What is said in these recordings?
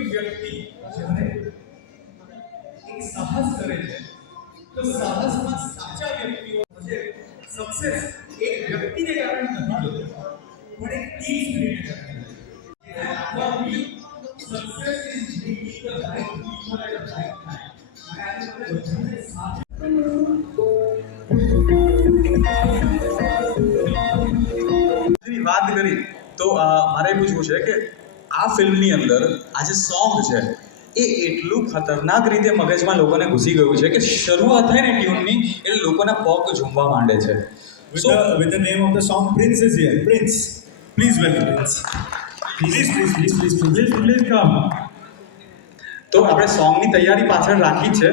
કોઈ વ્યક્તિ જ્યારે એક સાહસ કરે છે તો સાહસમાં સાચા વ્યક્તિઓ છે સક્સેસ એક વ્યક્તિને કારણે નથી જોતો પણ એક ટીમ સ્પિરિટ કારણે success is meeting the right people at the right time અને આજે તમે બધાને સાથે ની વાત કરી તો અ, મારે એ પૂછવું છે કે આ ફિલ્મની અંદર આ જે સોંગ છે એ એટલું ખતરનાક રીતે મગજમાં લોકોને ઘૂસી ગયું છે કે શરૂઆત થાય ને ટ્યુનની એટલે લોકોના પગ ઝૂમવા માંડે છે with the name of the song, Prince is here. Prince, please welcome Prince. Please, please, please, please, please, please, please come. તો આપણે સોંગની તૈયારી પાછળ રાખી છે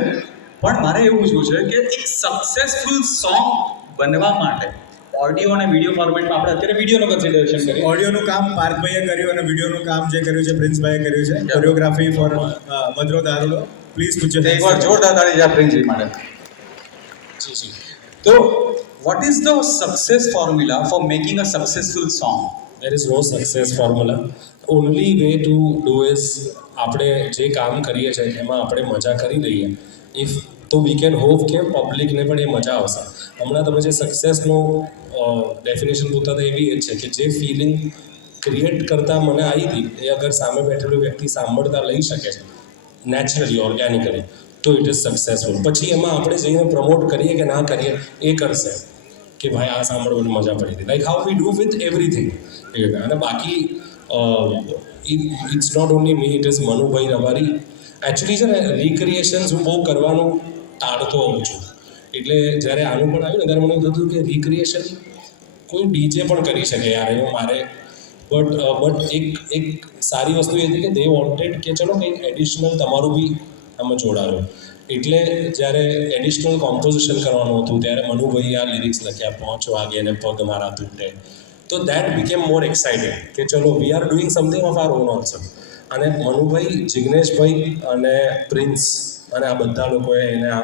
પણ મારે એવું પૂછવું છે કે એક સક્સેસફુલ સોંગ બનવા માટે ઓડિયો અને વીડિયો ફોર્મેટમાં આપણે અત્યારે વિડીયોનું કન્સિડરેશન કરીએ. ઓડિયોનું કામ પાર્થભાઈએ કર્યું અને વિડીયોનું કામ જે કર્યું છે પ્રિન્સભાઈએ કર્યું છે. કોરિયોગ્રાફી ફોર મધરો દારૂડો પ્લીઝ પૂછો. એક વાર જોરદાર તાળી જા પ્રિન્સજી માટે. તો what is the success formula for making a successful song there is no success formula only way to do is આપણે જે કામ કરીએ છીએ એમાં આપણે મજા કરી લઈએ ઇફ તો વી કેન હોપ કે પબ્લિકને પણ એ મજા આવશે. હમણાં તમે જે સક્સેસનું ડેફિનેશન પૂછતા એવી છે કે જે ફિલિંગ ક્રિએટ કરતાં મને આવી હતી, એ અગર સામે બેઠેલો વ્યક્તિ સાંભળતા લઈ શકે છે નેચરલી ઓર્ગેનિકલી તો ઇટ ઇઝ સક્સેસફુલ પછી એમાં આપણે જઈને પ્રમોટ કરીએ કે ના કરીએ, એ કરશે કે ભાઈ આ સાંભળવાની મજા પડી હતી. Like how we do with everything અને બાકી it's not only me it is Manubhai Ravari. Actually છે ને રિક્રિએશન્સ હું બહુ કરવાનું ટાળતો હોઉં છું. એટલે જ્યારે આનું પણ આવ્યું ને, ત્યારે મને થતું કે રિક્રિએશન કોઈ ડીજે પણ કરી શકે યાર, એવું મારે. બટ બટ એક એક સારી વસ્તુ એ હતી કે દે વોન્ટેડ કે ચલો કંઈક એડિશનલ તમારું બી આમાં જોડાયો એટલે જ્યારે એડિશનલ કોમ્પોઝિશન કરવાનું હતું, ત્યારે મનુભાઈ આ લિરિક્સ લખ્યા, પહોંચ વાગે અને પગ મારા તૂટે. તો દેટ બીકેમ મોર એક્સાઇટેડ કે ચલો we are doing something of are on also અને મનુભાઈ, જિગ્નેશભાઈ અને પ્રિન્સ અને આ બધા લોકોએ એને આ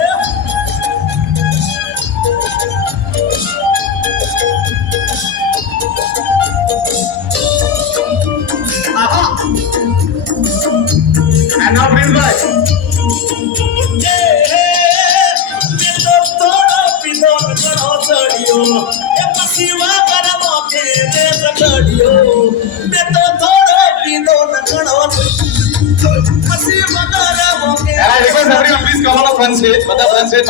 And I request everyone please come on the front stage. બધા front stage.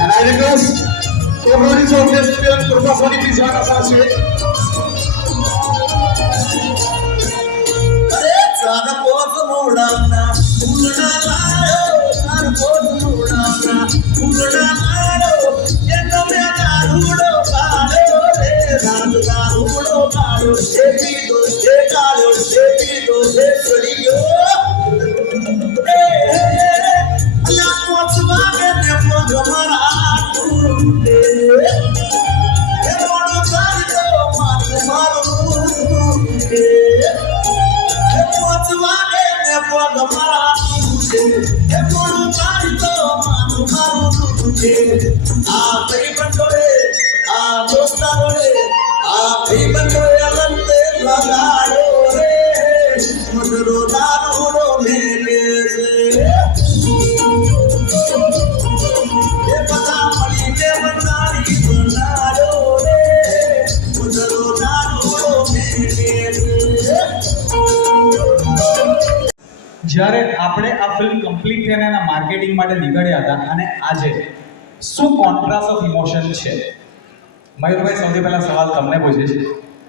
And I request Koronari Chowk Festival and Kurpa Soni please join. Thank you. જ્યારે આપણે આ ફિલ્મ કમ્પ્લીટ થઈને એના માર્કેટિંગ માટે નીકળ્યા હતા અને આજે શું કોન્ટ્રાસ્ટ ઓફ ઇમોશન છે? મયુરભાઈ, સૌથી પહેલા સવાલ તમને પૂછીશ.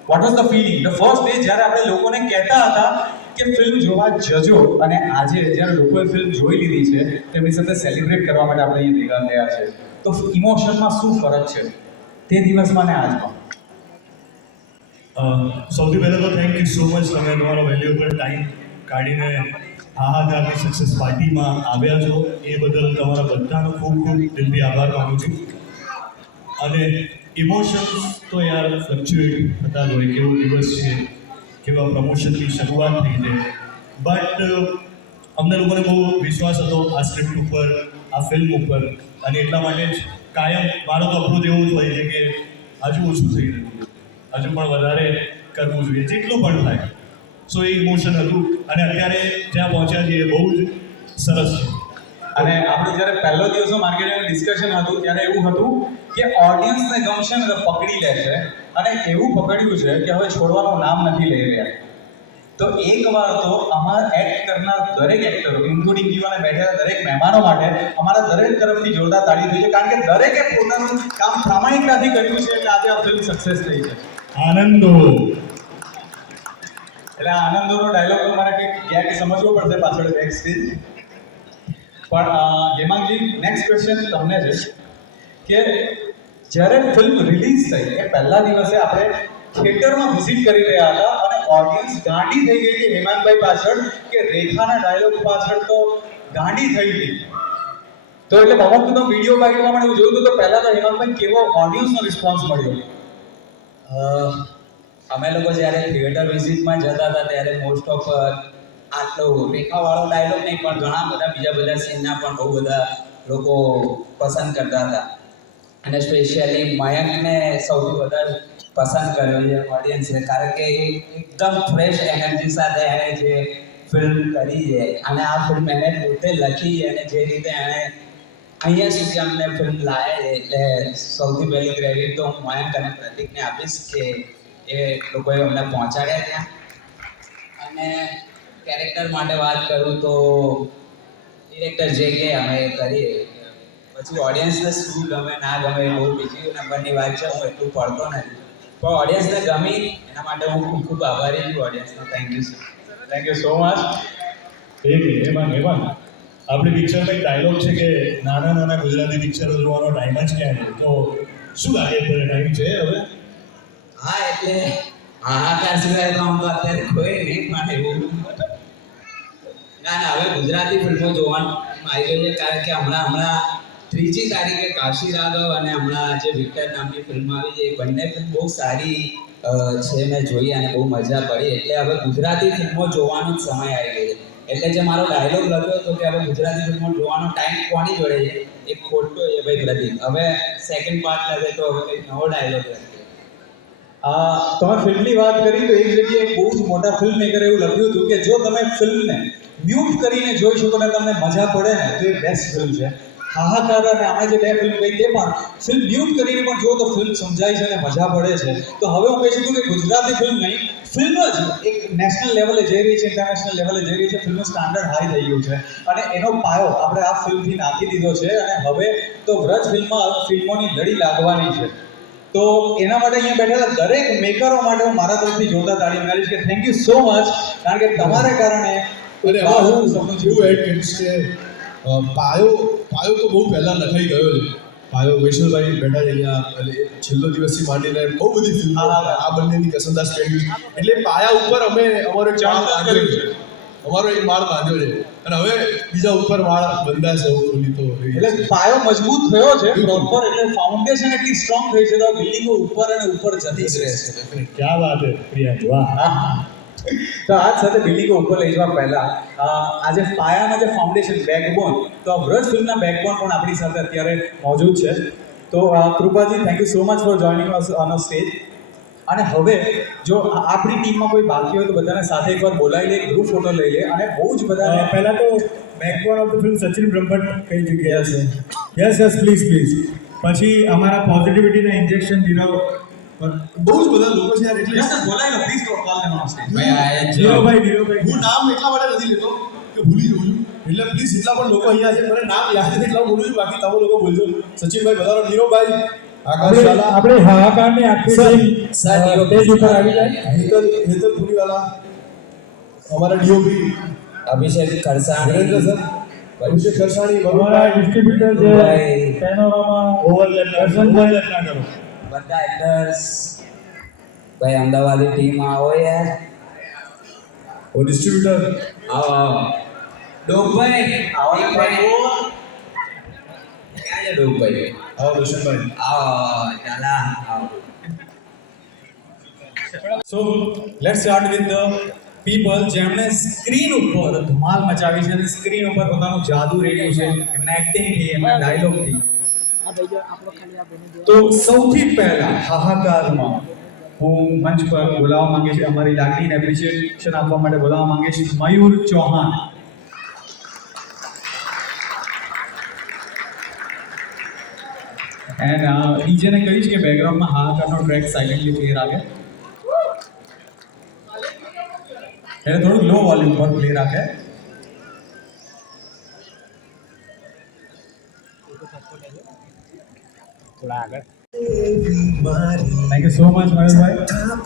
What was the feeling the first day જ્યારે આપણે લોકોને કહેતા હતા કે ફિલ્મ જોવા જજો અને આજે જ્યારે લોકોએ ફિલ્મ જોઈ લીધી છે, તેમની સાથે સેલિબ્રેટ કરવા માટે આપણે અહીં ભેગા થયા છે. તો ઇમોશનમાં શું ફરક છે? તે દિવસમાં ને આજમાં સૌથી પહેલાં તો થેન્ક યુ સો મચ તમે તમારો વેલ્યુએબલ ટાઈમ કાઢીને હાહાકારની સક્સેસ પાર્ટીમાં આવ્યા છો, એ બદલ તમારા બધાનો ખૂબ ખૂબ દિલથી આભાર માનું છું. અને ઇમોશન્સ તો યાર ફ્લક્ચ્યુએટ થતા જ હોય, કેવો દિવસ છે, કેવા પ્રમોશનની શરૂઆત થઈ છે. બટ અમને લોકોને બહુ વિશ્વાસ હતો આ સ્ક્રિપ્ટ ઉપર, આ ફિલ્મ ઉપર. અને એટલા માટે જ કાયમ મારો તો અપ્રોચ એવો જ હોય છે કે હજુ ઓછું થઈ રહ્યું હજુ પણ વધારે કરવું જોઈએ, જેટલું પણ થાય. સો એ ઇમોશન હતું. અને અત્યારે જ્યાં પહોંચ્યા છીએ બહુ જ સરસ છે. અને આપણે જ્યારે પહેલો દિવસો માર્કેટિંગ ડિસ્કશન હતું ત્યારે એવું હતું કે ઓડિયન્સને ગમશે ને પકડી લે છે અને એવું પકડ્યું છે કે હવે છોડવાનું નામ નથી લઈ રહ્યા. તો એક વાર તો અમારા એક્ટ કરનાર દરેક એક્ટરો ઇન્ક્લુડિંગ જીવાને બેઠેલા દરેક મહેમાનો માટે અમારા દરેક તરફથી જોરદાર તાળી થઈ છે. કારણ કે દરેકે પોતાનું કામ પ્રામાણિકતાથી કર્યું છે એટલે આજે આ ફિલ્મ સક્સેસ થઈ છે. આનંદો એટલે આ આનંદોનો ડાયલોગ તો મારે કંઈક ક્યાંક સમજવો પડશે પાછળ બેક સ્ટેજ પણ હેમાંગજી નેક્સ્ટ ક્વેશ્ચન તમને છે કે જ્યારે ફિલ્મ રિલીઝ થઈ, એ પહેલા દિવસે આપણે થિયેટરમાં વિઝિટ કરી રહ્યા હતા અને ઓડિયન્સ ગાંડી થઈ ગઈ હતી હેમાંગભાઈ પાછળ કે રેખાના ડાયલોગ પાછળ તો ગાંડી થઈ ગઈ. તો એટલે મોહમ્મદ તો વીડિયો બાકી પ્રમાણે જોયું હતું તો પહેલા તો હેમાંગભાઈ કેવો ઓડિયન્સનો રિસ્પોન્સ મળ્યો? અમે લોકો જ્યારે થિયેટર વિઝિટમાં જતા હતા ત્યારે મોસ્ટ ઓફ આટલો રેખાવાળો ડાયલોગ નહીં, પણ ઘણા બધા બીજા બધા સીનના પણ બહુ બધા લોકો પસંદ કરતા હતા. અને સ્પેશિયલી મયંકને સૌથી વધારે પસંદ કર્યો છે ઓડિયન્સે કારણ કે એકદમ ફ્રેશ એનર્જી સાથે એણે જે ફિલ્મ કરી છે, અને આ ફિલ્મ એણે પોતે લખી અને જે રીતે એણે અહીંયા સુધી અમને ફિલ્મ લાવે એટલે સૌથી પહેલી ક્રેડિટ તો હું મયંક અને પ્રતિકને આપીશ કે એ લોકોએ અમને પહોંચાડ્યા ત્યાં. અને કેરેક્ટર માટે વાત કરું તો ડિરેક્ટર જે કે અમે કરીએ. પછી ઓડિયન્સને શું ગમે, ના ગમે એ બહુ બીજી નંબરની વાત છે, હું એટલું પડતો નથી. પણ ઓડિયન્સને ગમી, એના માટે હું ખૂબ ખૂબ આભારી છું ઓડિયન્સનો thank you sir thank you so much હેમાન એમાં આપણી પિક્ચરમાં એક ડાયલોગ છે કે નાના નાના ગુજરાતી પિક્ચરો જોવાનો ટાઈમ જ ક્યાં તો શું લાગે ટાઈમ છે હવે? હા, એટલે હાહાકાર સિવાય તો આમ તો અત્યારે કોઈ નહીં પણ એવું. ના ના, હવે ગુજરાતી ફિલ્મો જોવાનું આવી ગયું છે, કારણ કે હમણાં હમણાં ત્રીજી તારીખે કાશી રાઘવ અને હમણાં જે વિક્ટર નામની ફિલ્મ આવી છે, એ બંને ફિલ્મ બહુ સારી છે, મેં જોઈ અને બહુ મજા પડી. એટલે હવે ગુજરાતી ફિલ્મો જોવાનો જ સમય આવી ગયો છે. એટલે જે મારો ડાયલોગ લખ્યો હતો કે હવે ગુજરાતી ફિલ્મો જોવાનો ટાઈમ કોની જોડે છે, એ ખોટો છે ભાઈ પ્રદીપ. હવે સેકન્ડ પાર્ટ લખે તો હવે નવો ડાયલોગ લખે. આ, તમે ફિલ્મની વાત કરી તો એક જગ્યાએ બહુ જ મોટા ફિલ્મ મેકરે એવું લખ્યું હતું કે જો તમે ફિલ્મને મ્યુટ કરીને જોઈ શકો ને તમને મજા પડે ને. તો એ બેસ્ટ ફિલ્મ છે. હાહાકાર અને આપણે જે બે ફિલ્મ ગઈ તે પણ ફિલ્મ મ્યુટ કરીને પણ જો તો ફિલ્મ સમજાય છે અને મજા પડે છે. તો હવે હું કહી શકું કે ગુજરાતી ફિલ્મ નહીં ફિલ્મ જ એક નેશનલ લેવલે જઈ રહી છે ઇન્ટરનેશનલ લેવલે જઈ રહી છે. ફિલ્મ સ્ટાન્ડર્ડ હાઈ થઈ ગયું છે. અને એનો પાયો આપણે આ ફિલ્મથી નાખી દીધો છે અને હવે તો વ્રજ ફિલ્મમાં ફિલ્મોની લડી લાગવાની છે. તો એના માટે અહીંયા બેઠેલા દરેક મેકરો માટે હું મારા તરફથી જોરદાર તાળી મારીશ કે થેન્ક યુ સો મચ કારણ કે તમારા કારણે અને હા હું એવું એડ કરીશ કે પાયો પાયો તો બહુ પહેલાં લખાઈ ગયો છે. પાયો વૈષ્ણવભાઈ બેઠા છે અહીંયા એટલે છેલ્લો દિવસથી માંડીને બહુ બધી ફિલ્મો આ બંનેની કસંદાસ પહેરી એટલે પાયા ઉપર અમે અમારો ચાર બાંધ્યો છે. અમારો એક માળ બાંધ્યો છે. અને હવે બીજા ઉપર વાળ બંધાશે એવું ખોલી તો એટલે પાયો મજબૂત થયો છે પ્રોપર એટલે ફાઉન્ડેશન એટલી સ્ટ્રોંગ થઈ છે તો બિલ્ડિંગો ઉપર અને ઉપર જતી જ રહેશે ક્યાં વાત હે પ્રિયા વાહ. તો આજ સાથે બિલ્ડિંગો ઉપર લઈ જવા પહેલા આજે પાયાના જે ફાઉન્ડેશન બેકબોન તો આ વ્રજ ફિલ્મના બેકબોન પણ આપણી સાથે અત્યારે મોજૂદ છે. તો કૃપાજી thank you so much for joining us on a stage અને હવે જો આ- આપણી ટીમમાં કોઈ બાકી હોય તો બધાને સાથે એકવાર બોલાવી લે ગ્રુપ ફોટો લઈ લે અને બહુ જ બધા પહેલાં તો backward of the film Sachin Brahmbhatt કઈ જગ્યાએ છે? યસ યસ પ્લીઝ પ્લીઝ પછી અમારા પોઝિટિવિટીના ઇન્જેક્શન દીધા બહુ જ બધા લોકો છે યાર એટલે બોલાય ને પ્લીઝ કોલ આ જ ધીરોભાઈ ધીરોભાઈ. હું નામ એટલા માટે નથી લેતો કે ભૂલી જઉં છું. એટલે પ્લીઝ એટલા પણ લોકો અહીંયા છે મને નામ યાદ છે એટલા બોલું છું બાકી તમે લોકો બોલજો. સચિનભાઈ બધાનો નીરવભાઈ આકાશ આપણે હાહાકારની આખી ટીમ સ્ટેજ ઉપર આવી જાય. હેતલ હેતલ પુરીવાલા અમારા ડીઓપી. અભિષેક વિરેન્દ્ર ખરસાણી સર અભિષેક ખરસાણી અમારા ડિસ્ટ્રીબ્યુટર છે ભાઈ. પેનોરામા ઓવરલેપ ઓવરલેપ ના કરો. બધા એક્ટર્સ ભાઈ અમદાવાદી ટીમ આવો યાર. ઓ ડિસ્ટ્રીબ્યુટર આવો આવો. ડોકભાઈ આવો ને ભાઈ ક્યાં છે ડોકભાઈ આવો રોશનભાઈ આવો ચાલા આવો સો જેમણે સ્ક્રીન ઉપર ધમાલ મચાવી છે અને સ્ક્રીન ઉપર પોતાનું જાદુ રેડ્યું છે. એમના એક્ટિંગથી એમના ડાયલોગથી તો સૌથી પહેલા હાહાકારમાં હું મંચ પર બોલાવવા માંગીશ. અમારી લાગણીને એપ્રિશિએશન આપવા માટે બોલાવવા માંગીશ. મયુર ચૌહાણ. એન્ડ ડીજેને કહીશ કે બેકગ્રાઉન્ડમાં હાહાકારનો ટ્રેક સાયલેન્ટલી પ્લે રાખે એટલે થોડું લો વોલ્યુમ પર પ્લે રાખે thank you so much Mayurbhai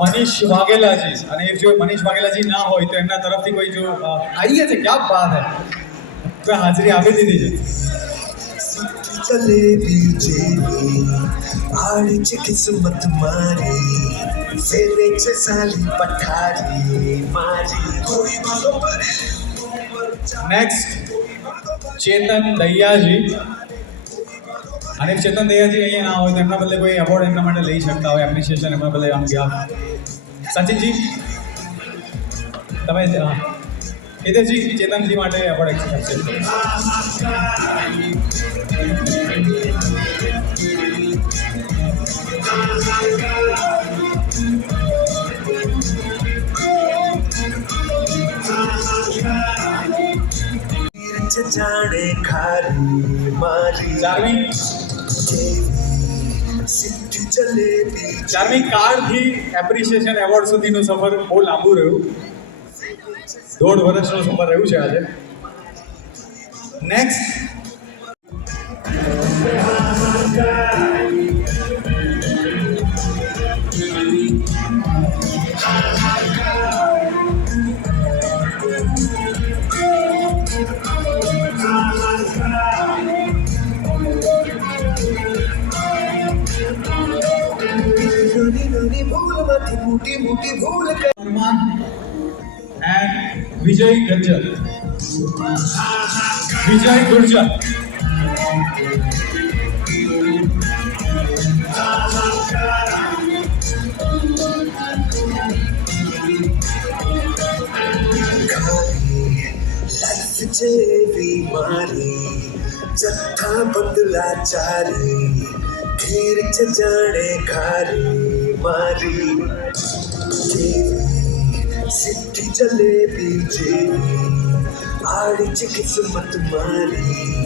Manish વાઘેલાજી. અને જો મનીષ વાઘેલાજી ના હોય તો એમના તરફથી કોઈ જો આવીએ છે? ક્યાં બાત હે? તો હાજરી આપી દીધી છે. જલેબી જેવી આડી છે કિસ્મત મારી. ફેરે છે સાલી પઠારી મારી. કોઈ મારો નેક્સ્ટ ચેતન દૈયાજી. અને ચેતન દયાજી અહીંયા ના હોય તો એમના બદલે કોઈ એવોર્ડ એમના માટે લઈ શકતા હોય એપ્રિશિએશન એમના બદલે આમ ગયા. સચિનજી? તમે હિતેશજી ચેતનજી માટે એવોર્ડ એક્સેપ્ટ છે જાણે ખારી મારી ચારમી કાર્ડથી એપ્રિસિએશન એવોર્ડ સુધીનો સફર બહુ લાંબુ રહ્યું. દોઢ વર્ષનો સફર રહ્યું છે આજે. નેક્સ્ટ વિજય ગજ્જર વિજય ગુર્જર જેવી મારી જથ્થા બદલા ચારી ખીર છે જાણે ખારી મારી. જલેબી જેવી આડી છે કિસ્મત મારી